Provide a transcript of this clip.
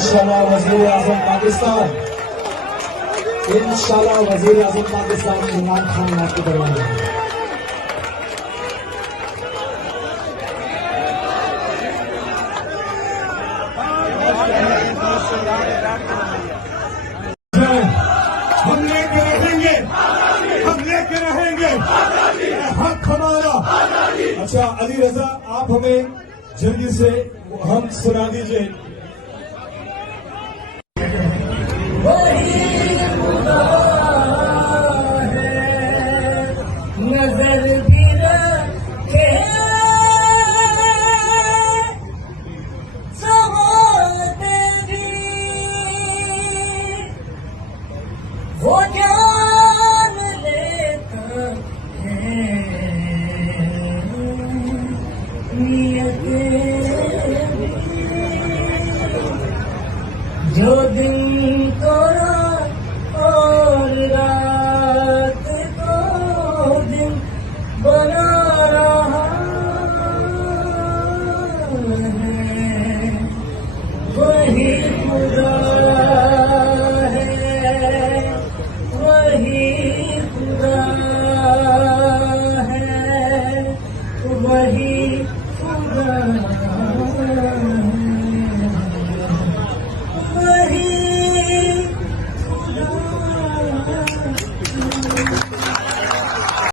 इंशाल्लाह वज़ीर आज़म पाकिस्तान, इंशाल्लाह वज़ीर आज़म पाकिस्तान इमरान खान आपके दरबार में। हम लेके रहेंगे, हम लेके रहेंगे हक हमारा। अच्छा अली रजा, आप हमें जल्दी से हम सुना दीजिए। नजर भी रखे समाते भी वो जान लेता है नियतें जो दिन को रात और रात को दिन बना रहा है, वही खुदा है, वही खुदा है, वही खुदा